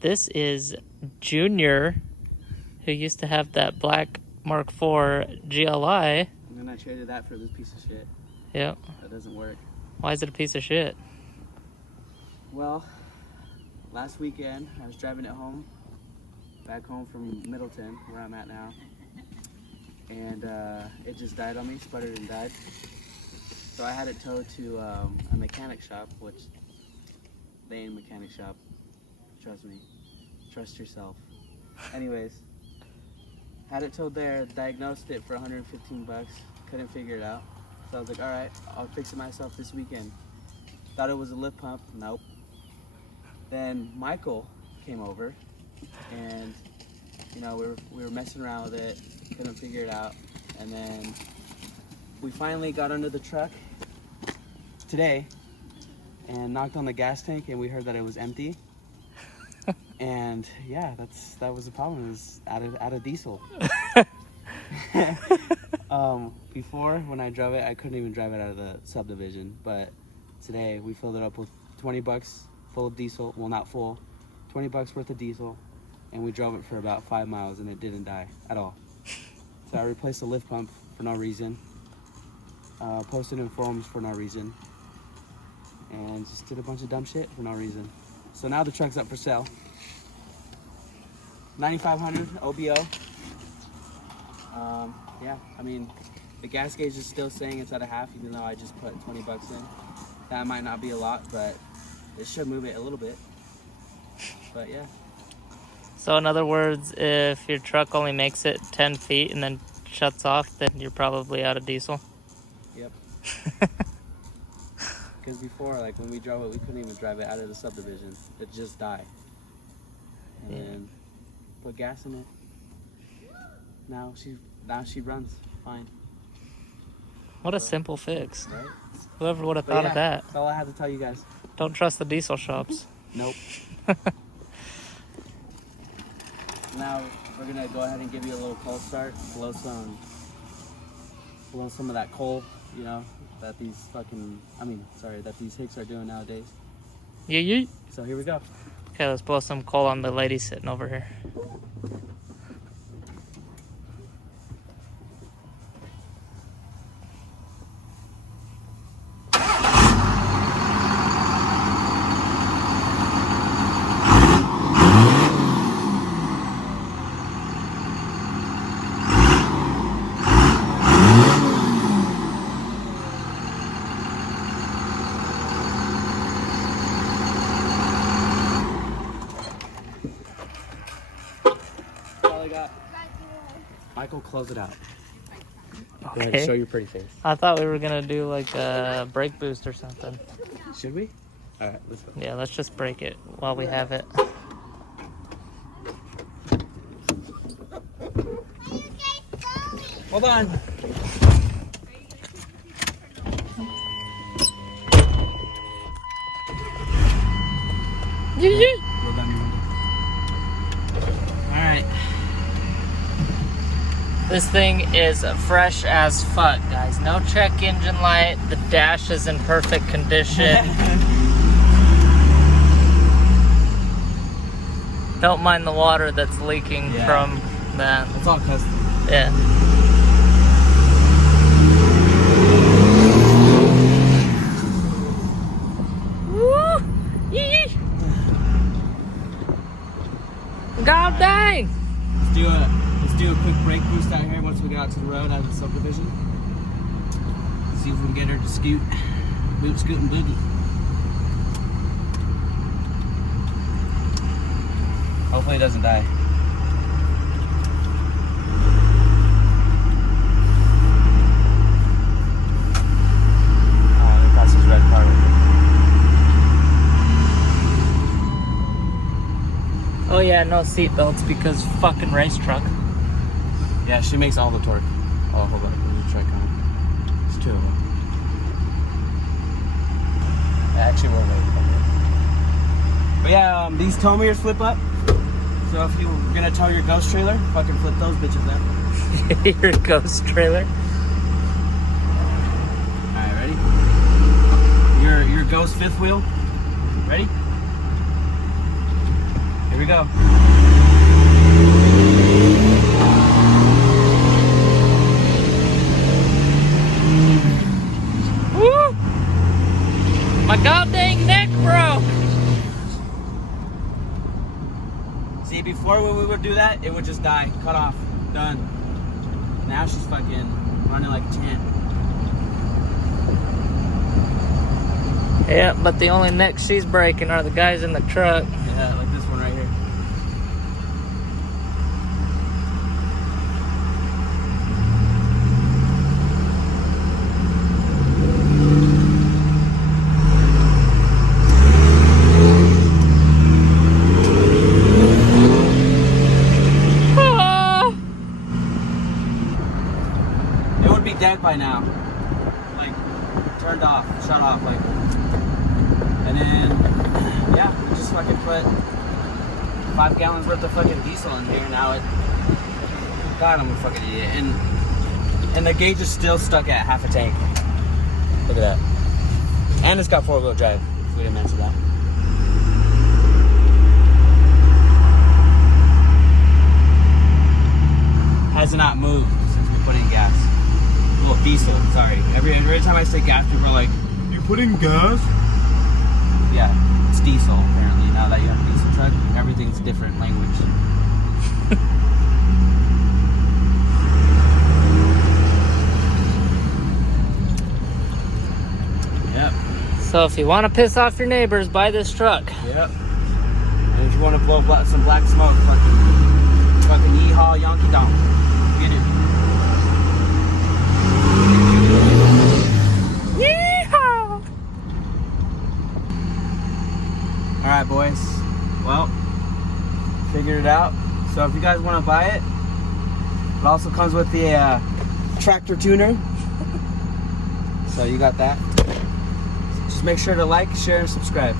This is Junior, who used to have that black Mark IV GLI. And then I traded that for this piece of shit. Yep. That doesn't work. Why is it a piece of shit? Well, last weekend I was driving it home, back home from Middleton, where I'm at now, and it just died on me, sputtered and died. So I had it towed to a mechanic shop, which they ain't a mechanic shop. Trust me. Trust yourself. Anyways, had it towed there, diagnosed it for 115 bucks, couldn't figure it out. So I was like, all right, I'll fix it myself this weekend. Thought it was a lift pump, nope. Then Michael came over, and you know, we were messing around with it, couldn't figure it out, and then we finally got under the truck today and knocked on the gas tank, and we heard that it was empty. And yeah, that was the problem. It was out of diesel. Before, when I drove it, I couldn't even drive it out of the subdivision, but today we filled it up with 20 bucks full of diesel. Well, not full, 20 bucks worth of diesel, and we drove it for about 5 miles, and it didn't die at all. So I replaced the lift pump for no reason, posted in forums for no reason, and just did a bunch of dumb shit for no reason. So now the truck's up for sale. 9,500 OBO. Yeah, I mean, the gas gauge is still saying it's at a half, even though I just put 20 bucks in. That might not be a lot, but it should move it a little bit. But yeah. So in other words, if your truck only makes it 10 feet and then shuts off, then you're probably out of diesel. Yep. Because before, like when we drove it, we couldn't even drive it out of the subdivision. It just died. And then put gas in it. Now she runs fine. What a simple fix. Right? Whoever would have thought of that. That's all I had to tell you guys. Don't trust the diesel shops. Nope. Now we're gonna go ahead and give you a little cold start. Blow some of that coal, you know, that these hicks are doing nowadays. Yeeyee. So here we go. Okay, let's blow some coal on the lady sitting over here. Michael, close it out. Okay. Go ahead, show your pretty face. I thought we were gonna do like a brake boost or something. Should we? All right, let's go. Yeah, let's just break it while we have it. Hold on. Yeeyee. All right. This thing is fresh as fuck, guys. No check engine light. The dash is in perfect condition. Don't mind the water that's leaking from that. It's all custom. Yeah. Woo! Yee! God dang! Let's do a quick brake boost out here once we get out to the road out of the subdivision. See if we can get her to scoot. Boot, scoot, and boogie. Hopefully it doesn't die. Let me pass this red car right here. Oh yeah, no seatbelts because fucking race truck. Yeah, she makes all the torque. Oh, hold on. Let me try on. It's 2 of them. Actually, we're waiting. But yeah, these tow mirrors flip up. So if you're gonna tow your ghost trailer, fucking flip those bitches up. Your ghost trailer. Alright, ready? Your ghost fifth wheel. Ready? Here we we go. Woo! My god dang neck broke! See, before when we would do that, it would just die, cut off, done. Now she's fucking running like a champ. Yeah, but the only necks she's breaking are the guys in the truck. Yeah, like this one right here. Ah! It would be dead by now. Like, turned off, shut off, like. And then, yeah, we just fucking put 5 gallons worth of fucking diesel in here. Now it, God, I'm a fucking idiot. And the gauge is still stuck at half a tank. Look at that. And it's got 4-wheel drive. We didn't mention that. Has not moved since we put in gas. Well, diesel, sorry. Every time I say gas, people are like, "You put in gas?" Yeah, it's diesel apparently. Now that you have a diesel truck, everything's different language. Yep. So if you want to piss off your neighbors, buy this truck. Yep. And if you want to blow some black smoke, fucking yeehaw yonky donk. Get it. Yeehaw! Alright, boys. Well, figured it out. So if you guys want to buy it, it also comes with the tractor tuner. So you got that. Just make sure to like, share, and subscribe.